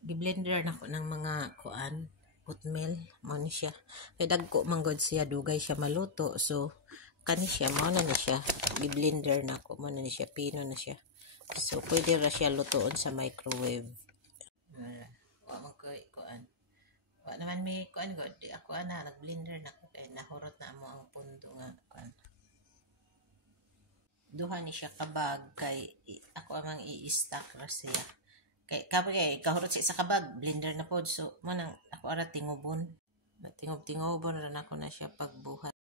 Gi-blender na ko ng mga kuan, oatmeal, mo ni siya. Kay dagko man gud siya, dugay siya maluto. So kani siya, mo na ni siya. Gi-blender na ko, mo na ni siya, pino na siya. So pwede ra siya lutoon sa microwave. Wa man ko kuan. Wa naman may kuan gud. Di ako ana nag-blender na ko kay nahurot na mo ang pundo nga kuan. Duha ni siya kabag kay ako amang i-stack ra siya. Kay kahurot sa isa kabag, blender na pod. So mo nang ako ara tingubon. Tingob-tingobon ra na ko na siya pagbuhat.